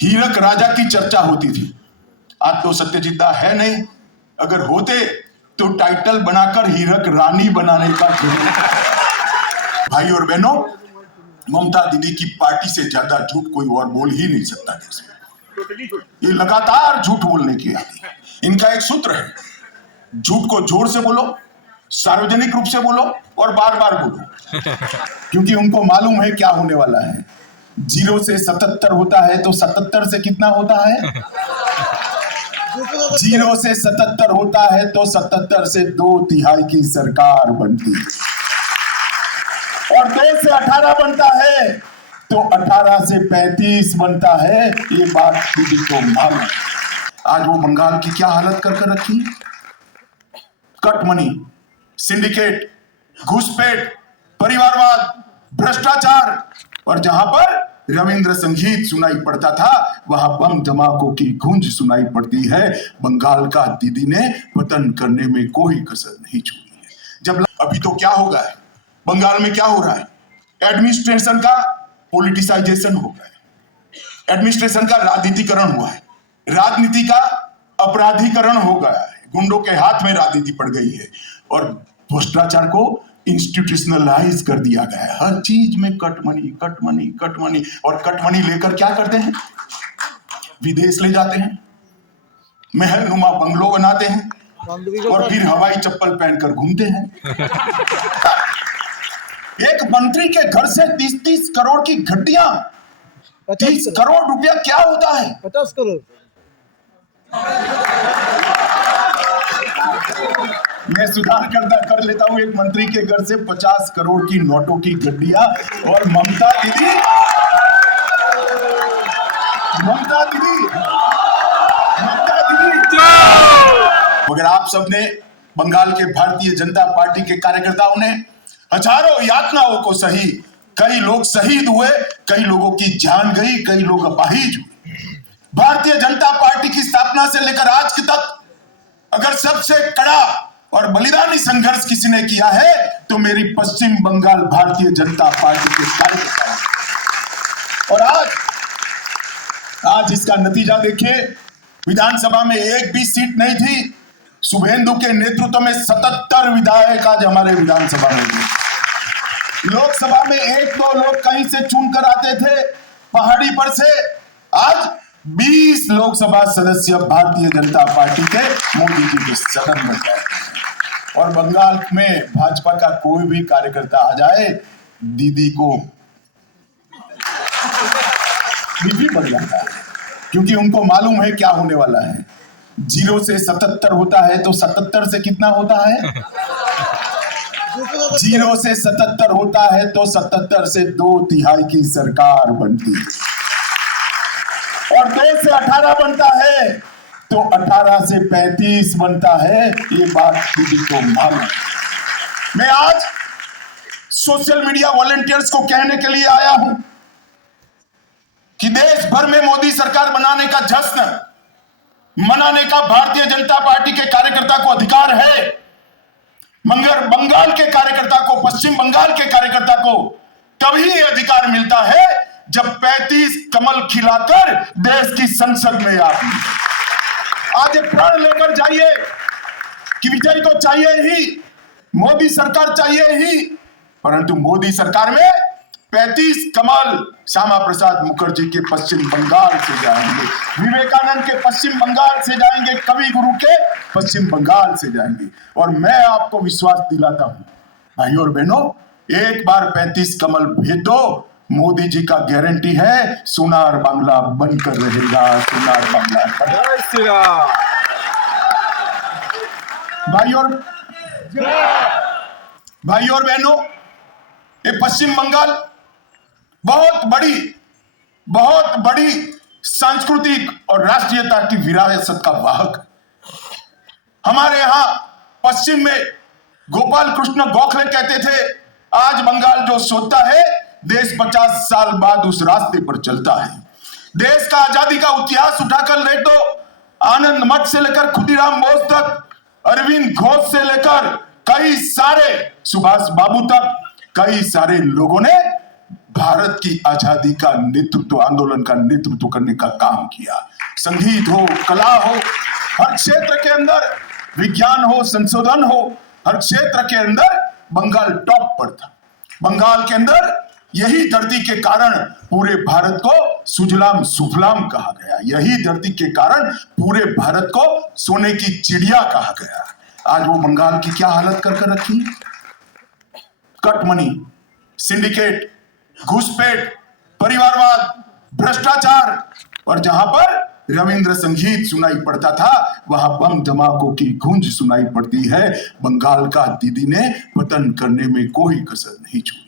हीरक राजा की चर्चा होती थी। आज तो सत्यजीत दा है नहीं, अगर होते तो टाइटल बनाकर हीरक रानी बनाने का भाई और बहनों, ममता दीदी की पार्टी से ज्यादा झूठ कोई और बोल ही नहीं सकता देश में। ये लगातार झूठ बोलने की आदत है। इनका एक सूत्र है, झूठ को जोर से बोलो, सार्वजनिक रूप से बोलो और बार बार बोलो, क्योंकि उनको मालूम है क्या होने वाला है। 0 से 77 होता है तो 77 से कितना होता है? 0 से 77 होता है तो 77 से 2/3 की सरकार बनती है, और 2 से 18 बनता है तो 18 से 35 बनता है। ये बात दीदी को मालूम है। आज वो बंगाल की क्या हालत कर रखी, कट मनी, सिंडिकेट, घुसपैठ, परिवारवाद, भ्रष्टाचार, और जहां पर रविंद्र संगीत सुनाई पड़ता था वहां बम धमाकों की गूंज सुनाई पड़ती है। बंगाल का दीदी ने पतन करने में कोई कसर नहीं छोड़ी है। जब अभी तो क्या होगा है, बंगाल में क्या हो रहा है, एडमिनिस्ट्रेशन का पॉलिटिसाइजेशन हो गया है, एडमिनिस्ट्रेशन का राजनीतिकरण हुआ है, राजनीति का अपराधीकरण हो गया है, गुंडों के हाथ में राजनीति पड़ गई है, और भ्रष्टाचार को इंस्टीट्यूशनलाइज कर दिया गया है। हर चीज में cut money, cut money, cut money, और कट मनी लेकर क्या करते हैं, विदेश ले जाते हैं, महल नुमा बंगलो बनाते हैं, और फिर हवाई चप्पल पहनकर घूमते हैं। एक मंत्री के घर से 30-30 करोड़ की घटिया, 30 करोड़ रुपया क्या होता है? 50 करोड़। मैं सुधार कर लेता हूं, एक मंत्री के घर से 50 करोड़ की नोटों की गड्डियां, और ममता दीदी मगर आप सबने, बंगाल के भारतीय जनता पार्टी के कार्यकर्ताओं ने हजारों यातनाओं को सही, कई लोग शहीद हुए, कई लोगों की जान गई, कई लोग अपाहिज हुए। भारतीय जनता पार्टी की स्थापना से लेकर आज तक अगर सबसे कड़ा और बलिदानी संघर्ष किसी ने किया है तो मेरी पश्चिम बंगाल भारतीय जनता पार्टी के कार्यकर्ता। और आज इसका नतीजा देखिए, विधानसभा में एक भी सीट नहीं थी। शुभेंदु के नेतृत्व में 77 विधायक आज हमारे विधानसभा में थे। लोकसभा में 1-2 लोग कहीं से चुनकर आते थे पहाड़ी पर से, आज 20 लोकसभा सदस्य भारतीय जनता पार्टी के मोदी जी के सदन में गए। और बंगाल में भाजपा का कोई भी कार्यकर्ता आ जाए, दीदी को बीपी बढ़ जाता है, क्योंकि उनको मालूम है क्या होने वाला है। 0 से 77 होता है तो 77 से कितना होता है? 0 से 77 होता है तो 77 से 2/3 की सरकार बनती है, और 2 से 18 बनता है तो 18 से 35 बनता है। ये बात दीदी को मालूम है। मैं आज सोशल मीडिया वॉलंटियर्स को कहने के लिए आया हूं कि देश भर में मोदी सरकार बनाने का जश्न मनाने का भारतीय जनता पार्टी के कार्यकर्ता को अधिकार है, मगर बंगाल के कार्यकर्ता को, पश्चिम बंगाल के कार्यकर्ता को तभी ये अधिकार मिलता है जब 35 कमल खिलाकर देश की संसद में आज प्रण लेकर जाइए कि विजय तो चाहिए ही, मोदी सरकार चाहिए ही, परंतु मोदी सरकार में 35 कमल श्यामा प्रसाद मुखर्जी के पश्चिम बंगाल से जाएंगे, विवेकानंद के पश्चिम बंगाल से जाएंगे, कवि गुरु के पश्चिम बंगाल से जाएंगे। और मैं आपको विश्वास दिलाता हूं भाइयों और बहनों, एक बार 35 कमल भेज दो, मोदी जी का गारंटी है सोनार बांग्ला बनकर रहेगा, सोनार बांग्ला। भाइयों और बहनों, ये पश्चिम बंगाल बहुत बड़ी सांस्कृतिक और राष्ट्रीयता की विरासत का वाहक। हमारे यहां पश्चिम में गोपाल कृष्ण गोखले कहते थे, आज बंगाल जो सोचता है देश 50 साल बाद उस रास्ते पर चलता है। देश का आजादी का इतिहास उठाकर देख दो, आनंद मठ से लेकर खुदीराम बोस तक, अरविंद घोष से लेकर कई सारे, सुभाष बाबू तक, कई सारे लोगों ने भारत की आजादी का नेतृत्व, आंदोलन का नेतृत्व करने का काम किया। संगीत हो, कला हो, हर क्षेत्र के अंदर, विज्ञान हो, संशोधन हो, हर क्षेत्र के अंदर बंगाल टॉप पर था। बंगाल के अंदर यही धरती के कारण पूरे भारत को सुजलाम सुफलाम कहा गया। यही धरती के कारण पूरे भारत को सोने की चिड़िया कहा गया। आज वो बंगाल की क्या हालत कर रखी? कटमनी, सिंडिकेट, घुसपैठ, परिवारवाद, भ्रष्टाचार, और जहां पर रविंद्र संगीत सुनाई पड़ता था वहां बम धमाकों की गूंज सुनाई पड़ती है। बंगाल का दीदी ने पतन करने में कोई कसर नहीं छोड़ी है।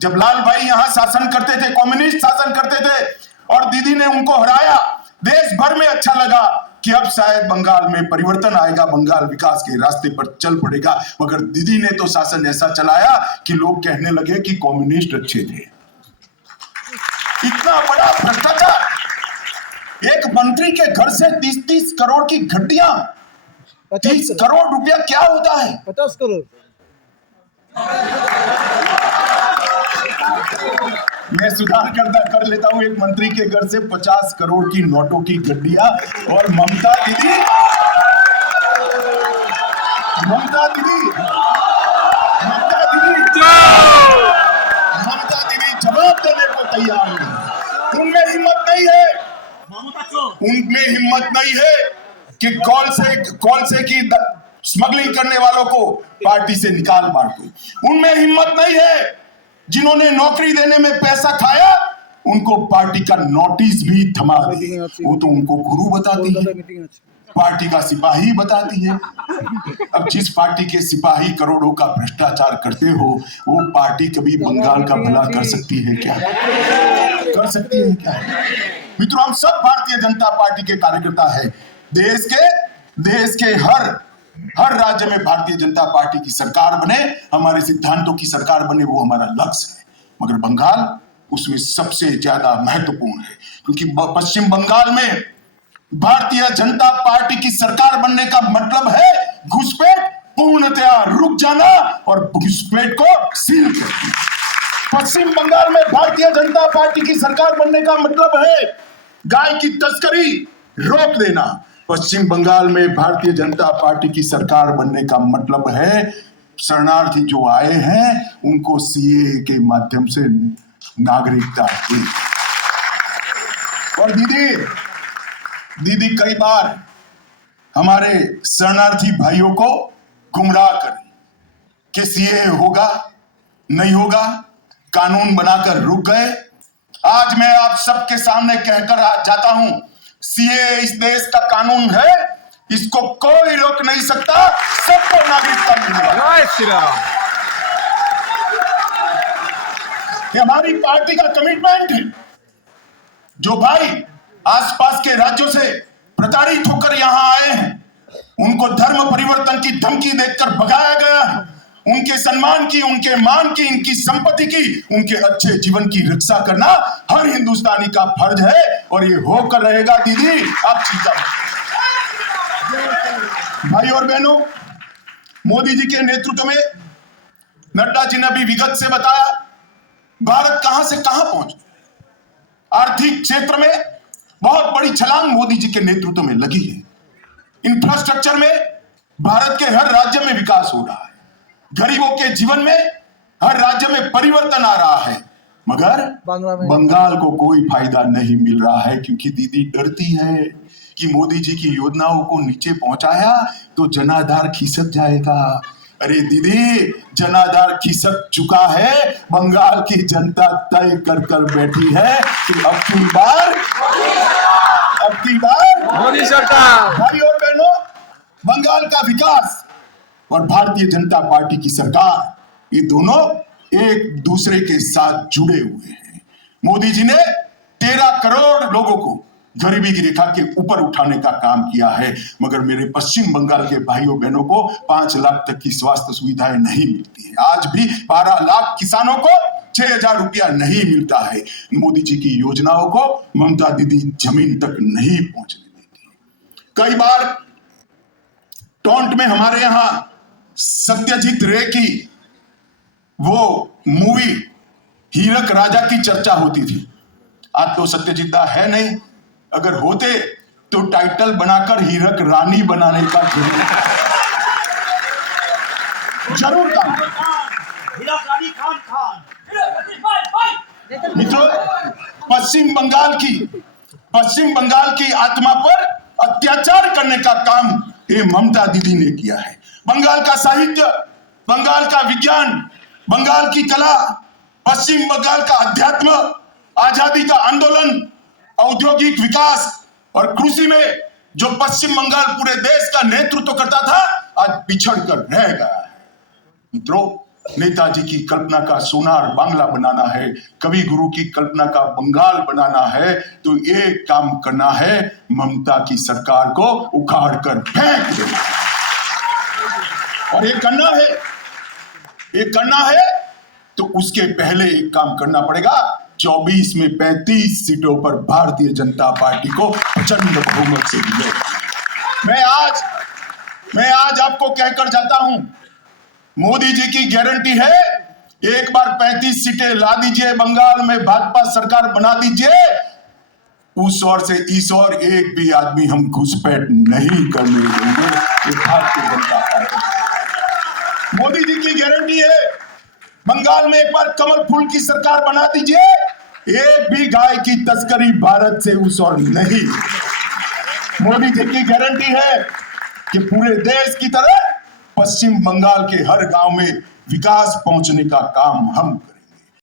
जब लाल भाई यहां शासन करते थे, कम्युनिस्ट शासन करते थे, और दीदी ने उनको हराया, देश भर में अच्छा लगा कि अब शायद बंगाल में परिवर्तन आएगा, बंगाल विकास के रास्ते पर चल पड़ेगा। मगर दीदी ने तो शासन ऐसा चलाया कि लोग कहने लगे कि कम्युनिस्ट अच्छे थे। इतना बड़ा भ्रष्टाचार, एक मंत्री के घर से 30-30 करोड़ की घटिया, 30 करोड़ रुपया क्या होता है? 50 करोड़। मैं सुधार कर लेता हूं, एक मंत्री के घर से 50 करोड़ की नोटों की गड्डियां। और ममता दीदी जवाब देने को तैयार नहीं। उनमें हिम्मत नहीं है कि कॉल से की स्मगलिंग करने वालों को पार्टी से निकाल मार दो। उनमें हिम्मत नहीं है जिन्होंने नौकरी देने में पैसा खाया उनको पार्टी का नोटिस भी थमा दे। वो तो उनको गुरु बताती है, पार्टी का सिपाही बताती है। अब जिस पार्टी के सिपाही करोड़ों का भ्रष्टाचार करते हो, वो पार्टी कभी बंगाल का भला कर सकती है क्या? कर सकती है क्या? मित्रों, हम सब भारतीय जनता पार्टी के कार्यकर्ता है। देश के हर राज्य में भारतीय जनता पार्टी की सरकार बने, हमारे सिद्धांतों की सरकार बने, वो हमारा लक्ष्य है। मगर बंगाल उसमें सबसे ज्यादा महत्वपूर्ण है, क्योंकि पश्चिम बंगाल में भारतीय जनता पार्टी की सरकार बनने का मतलब है घुसपैठ पूर्णतया रुक जाना और घुसपैठ को सील कर देना। पश्चिम बंगाल में भारतीय जनता पार्टी की सरकार बनने का मतलब है गाय की तस्करी रोक देना। पश्चिम बंगाल में भारतीय जनता पार्टी की सरकार बनने का मतलब है शरणार्थी जो आए हैं उनको सीए के माध्यम से नागरिकता दी। और दीदी कई बार हमारे शरणार्थी भाइयों को गुमराह करी कि सीए होगा नहीं होगा, कानून बनाकर रुक गए। आज मैं आप सबके सामने कहकर जाता हूं, सीए इस देश का कानून है, इसको कोई रोक नहीं सकता, सबको नागरिकता मिलेगा। ये हमारी पार्टी का कमिटमेंट है। जो भाई आसपास के राज्यों से प्रताड़ित होकर यहां आए हैं, उनको धर्म परिवर्तन की धमकी देकर भगाया गया है, उनके सम्मान की, उनके मान की, उनकी संपत्ति की, उनके अच्छे जीवन की रक्षा करना हर हिंदुस्तानी का फर्ज है, और ये होकर रहेगा। दीदी आप चिंता मत। भाई और बहनों, मोदी जी के नेतृत्व में नड्डा जी ने अभी विगत से बताया भारत कहां से कहां पहुंच। आर्थिक क्षेत्र में बहुत बड़ी छलांग मोदी जी के नेतृत्व में लगी है। इंफ्रास्ट्रक्चर में भारत के हर राज्य में विकास हो रहा है, गरीबों के जीवन में हर राज्य में परिवर्तन आ रहा है, मगर बंगाल को कोई फायदा नहीं मिल रहा है, क्योंकि दीदी डरती है कि मोदी जी की योजनाओं को नीचे पहुंचाया तो जनाधार खिसक जाएगा। अरे दीदी, जनाधार खिसक चुका है, बंगाल की जनता तय कर बैठी है कि अब की बार मोदी सरकार। भाई और बहनों, बंगाल का विकास और भारतीय जनता पार्टी की सरकार, ये दोनों एक दूसरे के साथ जुड़े हुए हैं। मोदी जी ने 13 करोड़ लोगों को गरीबी की रेखा के ऊपर उठाने का काम किया है, मगर मेरे पश्चिम बंगाल के भाइयों बहनों को 5 लाख तक की स्वास्थ्य सुविधाएं नहीं मिलती है। आज भी 12 लाख किसानों को 6,000 रुपया नहीं मिलता है। मोदी जी की योजनाओं को ममता दीदी जमीन तक नहीं पहुंचने देती। कई बार टोंट में हमारे यहां सत्यजीत रे की वो मूवी हीरक राजा की चर्चा होती थी। आज तो सत्यजित है नहीं, अगर होते तो टाइटल बनाकर हीरक रानी बनाने का जरूर काम। मित्रों, पश्चिम बंगाल की आत्मा पर अत्याचार करने का काम ये ममता दीदी ने किया है। बंगाल का साहित्य, बंगाल का विज्ञान, बंगाल की कला, पश्चिम बंगाल का अध्यात्म, आजादी का आंदोलन, औद्योगिक विकास और कृषि में जो पश्चिम बंगाल पूरे देश का नेतृत्व करता था, आज पिछड़ कर रह गया है। मित्रों, नेताजी की कल्पना का सोनार बांग्ला बनाना है, कवि गुरु की कल्पना का बंगाल बनाना है, तो एक काम करना है, ममता की सरकार को उखाड़ कर फेंक देना। और ये करना है तो उसके पहले एक काम करना पड़ेगा, 24 में 35 सीटों पर भारतीय जनता पार्टी को प्रचंड बहुमत से विजय। मैं आज आपको कहकर जाता हूं, मोदी जी की गारंटी है, एक बार 35 सीटें ला दीजिए, बंगाल में भाजपा सरकार बना दीजिए, उस ओर से इस ओर एक भी आदमी हम घुसपैठ नहीं करने देंगे। भारतीय जनता पार्टी, मोदी जी की गारंटी है, बंगाल में एक बार कमल फूल की सरकार बना दीजिए, एक भी गाय की तस्करी भारत से उस ओर नहीं। मोदी जी की गारंटी है कि पूरे देश की तरह पश्चिम बंगाल के हर गांव में विकास पहुंचने का काम हम करें।